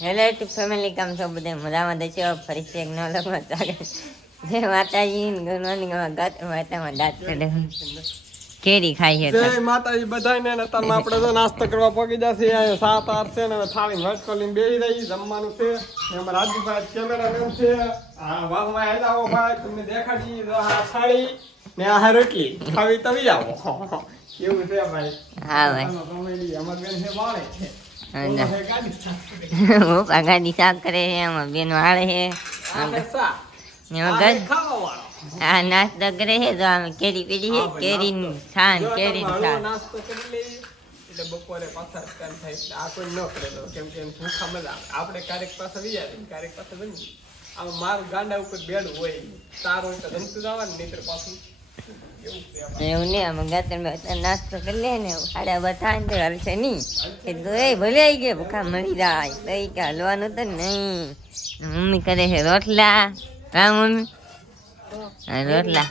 Hello YouTube family, કેમ છો બધા? મજામાં દેશો. ફરીથી એક નવા લગ્ન સ્વાગત. જય માતાજી. Good morning. વાતામાં દાંત કાઢે કેરી ખાઈ છે. જય માતાજી બધાને. અત્યારમાં આપણે તો નાસ્તો કરવા પગી જશે. અહીંયા 7-8 છે ને થાળી વટકો લઈને બેસી રહી. જમવાનું છે. એમાં રાજુભાઈ કેમેરામેન છે. આ વાહમાં હેલાવો ભાઈ, તમને દેખાડી આ થાળી ને આ રોટલી ખાવી તવી આવો. એવું છે ભાઈ. હા ભાઈ, કોમેડી અમાર બેન છે વાળે છે. ગાડી સાફ કરે છે. આમાં બેનો હાળે છે. આ નાસ્તો કરે છે. તો આમ કેરી પીડી છે. કેરી છાન, કેરી છાન. નાસ્તો કરી લઈ એટલે બપોરે પાછા સ્ટાર્ટ થાય. એટલે આ કોઈ ન કરે તો કેમ કે ભૂખા મજા આવે. આપણે ક્યારેક પાછા વિચારીએ, ક્યારેક પાછા બની આમ મારું ગાંડા ઉપર બેડું હોય સારું હોય તો જમતું જવાનું, નહીતર પાછું એવું નહીં. આમાં ગાતર નાસ્તો કરી લે ને સાડા બતાવે તો હલશે નહીં. કીધું એ ભલે આવી ગયો, ભૂખા મરી જાય. કઈ કે હલવાનું તો નહીં. મમ્મી કરે છે રોટલા. હા મમ્મી, રોટલા.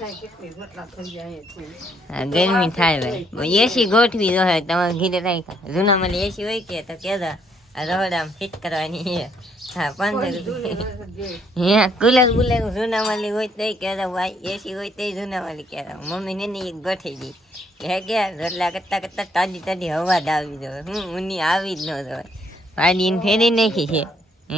હા, ગરમી થાય ભાઈ. એસી ગોઠવી દો. તમારે ઘીરે રાખ્યા જૂનામાં એસી હોય કે તો કેદા આ રહોડામાં ફિટ કરવાની છે. હા, 15 રૂપિયા. કુલર બુલર જૂનાવાલી હોય તો કહેતા ભાઈ, એસી હોય તો જૂનાવાલી કહેતા. મમ્મી ને એક ગોઠવી દી કે કે રોટલા કરતા કરતા તાજી તાજી હવા જ આવી જાય. ઊની આવી જ ન હોય. પાડીને ફેરી નાખી છે. હે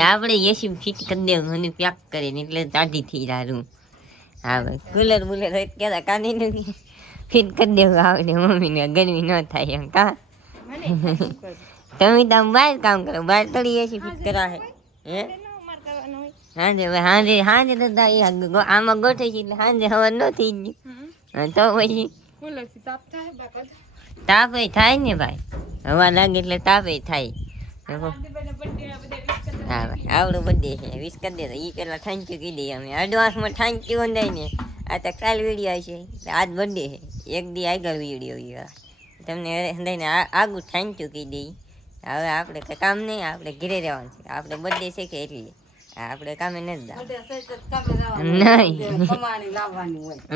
આપણે એસી ફિટ કરી દેવું મને પેક કરીને, એટલે તાજી થઈ રહ્યા રૂમ. હા ભાઈ, કુલર બુલર હોય કહેતા કાઢી નથી ફિટ કરી દેવું આવડે મમ્મીને, ગરમી ન થાય એમ. કા તમે તો બહાર કામ કરો, બહાર થોડી એસી ફિટ કરા હે. હાજે હાજે હાજે તો આમાં ગોઠે છે એટલે હાજે હવા ન થઈ ગયું. તો પછી તાપે થાય ને ભાઈ, હવા લાગે એટલે તાપે થાય. હા ભાઈ, આવડું બર્થડે છે, વિશ કરી દે તો એ પેલા થેન્ક યુ કહી દઈએ અમે. એડવાન્સમાં થેન્ક યુ બંધાય ને. આ તો કાલ વિડીયો આવશે, આજ બર્થડે છે. એક દી આગળ વિડીયો તમને ને આગું થેન્ક યુ કહી દઈ. હવે આપણે કંઈ કામ નહીં, આપણે ઘરે રહેવાનું છે. આપણે બર્થડે છે કે એટલે આપણે કામે નથી જવાનું. નહીં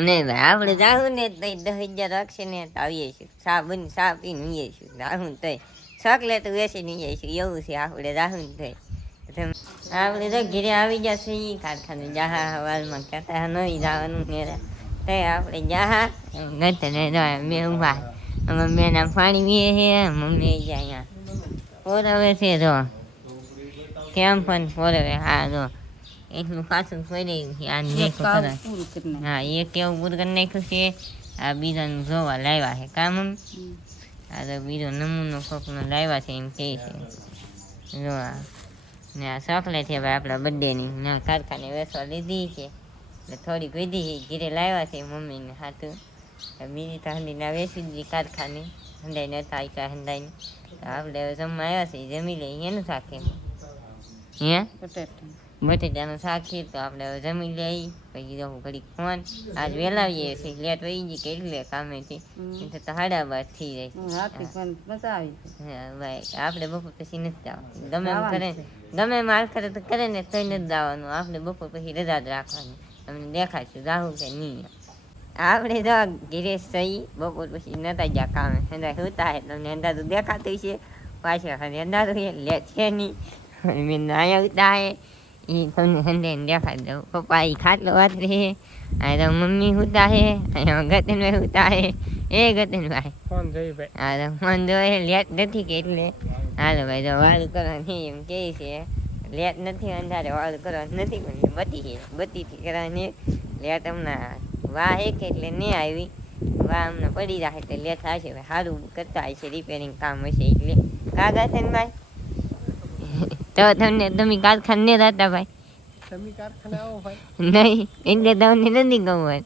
નહીં ભાઈ, આપણે જાવું ને તો 10,000 રાખશે ને તો આવીએ છીએ. ચા બની ચા પીને ઊઈએ છીએ. રાહું તો ચોકલેટ વેચીને જઈશું. એવું છે આપણે રાહું તો. આપણે તો ઘરે આવી જશે. કારખાને જહા હવારમાં કહેતા નહીં જવાનું ને તો આપણે જહા ગતે મેં ઊભા. અમે બેના પાણી પીએ છે. મમ્મી જાય અહીંયા ફોરવે છે. જો કેમ પણ ફોરવે. હા જો એટલું પાછું ફરી રહ્યું છે. આ દેખો ખરા. હા, એક કેવું પૂરું કરી નાખ્યું છે. આ બીજાનું જોવા લાવ્યા છે. કામ આ તો બીજો નમૂનો કોકનો લાવ્યા છે એમ કહે છે. જો ને આ ચોકલેટ છે ભાઈ આપણા બર્થડેની. કારખાને વેચવા લીધી છે એટલે થોડીક વિધી ઘીરે લાવ્યા છે મમ્મીને હાથું. બીજી તો હંડીના વેચી દીધી કારખાને. હંડાઈ નતા આપ્યા હંડાઈને. આપણે હવે જમવા આવ્યા છે, જમી લઈએ. એનું શાક હે બટેટાનું શાક છે. તો આપણે હવે જમી લઈએ. પછી જવું ઘડીક ફોન. આજ વહેલાવીએ છીએ, લેટ વહી ગઈ કે એટલે કામેથી તો 12:30 થઈ જાય. હા ભાઈ, આપણે બપોર પછી નથી જવાનું. ગમે એમ કરે, ગમે એમ હાલ કરે તો કરે ને તોય નથી જવાનું. આપણે બપોર પછી રજા જ રાખવાની. તમને દેખાડશું જાવું કે નહીં. આપણે તો ઘીરે સહી બપોર પછી નતા ગયા કામે. હેંદા હોતા હે તમને હેંદા તો દેખાતું છે. પાછળ હેંદા તો લે છે નહીં. મેં નાયા હોતા હે એ તમને હેંદાઈને દેખાડી દઉં. પપ્પા એ ખાટલો વાત રહે. આ તો મમ્મી હોતા હે. અહીંયા ગતનભાઈ હોતા હે. એ ગતનભાઈ ફોન જોઈ ભાઈ. હા તો ફોન જોઈએ લેટ નથી કે એટલે હાલો ભાઈ તો વાળું કરવાની એમ કહે છે. લેટ નથી અંધારે વાળું કરવાનું નથી પણ બતી છે. બતીથી કરવાની લેટ હમણાં વાહ એક એટલે નહીં આવી. વાહ હમણાં પડી રાખે એટલે લેટ આવશે. સારું કરતા હશે, રિપેરિંગ કામ હશે એટલે. કાગળ છે ને ભાઈ તો તમને તમે કારખાને રહેતા ભાઈ? તમે કારખાને આવો ભાઈ. નહીં એટલે તમને નથી ગમતું.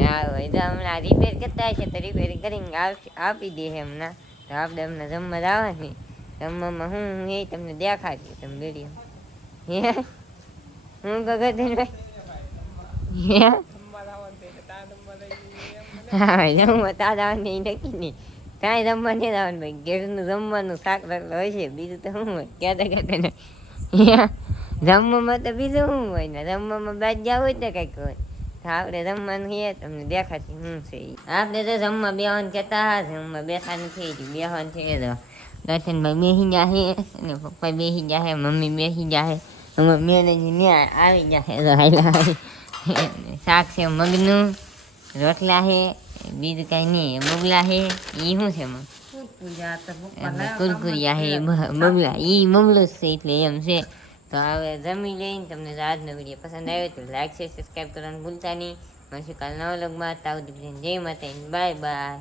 હા ભાઈ, તો હમણાં રિપેર કરતા હશે તો રિપેરિંગ કરીને આપી દે હમણાં. તો આપણે હમણાં જમવા આવવાની. જમવામાં હું એ તમને દેખાડ્યું તમે વિડીયો. હે હું ગગનભાઈ હે હા જમવા તાજા એ નક્કી નહીં. કાંઈ જમવા નહીં આવવાનું ભાઈ. ઘેરનું જમવાનું શાક રોટલો હોય છે, બીજું તો શું હોય? કહેતા કહેતા જમવામાં તો બીજું શું હોય ને? જમવામાં બાદ જ્યાં હોય તો કંઈક હોય. તો આપણે જમવાનું છે તમને દેખાતી શું છે ઈ. આપણે તો જમવા બેહવાનું કહેતા જમવા બેઠા નથી હજી બેહવાનું છે તો દર્શનભાઈ બેસી જાહે અને પપ્પા બેસી જાહે મમ્મી બેસી જાહે અમે મેનેજી ત્યાં આવી જાહે તો હાલ્યા શાક છે મગનું રોટલા છે બીજું કાંઈ નહીં બગલા છે એ શું છે મગ કુરકુરિયા છે બગલા એ બગલું જ છે એટલે એમ છે. તો હવે જમી લઈને તમને જો આજનો વિડીયો પસંદ આવ્યો તો લાઈક છે સબસ્ક્રાઈબ કરવાનું ભૂલતા નહીં. મળશું કાલ નવા વ્લોગમાં. તાવ જય માતા બાય બાય.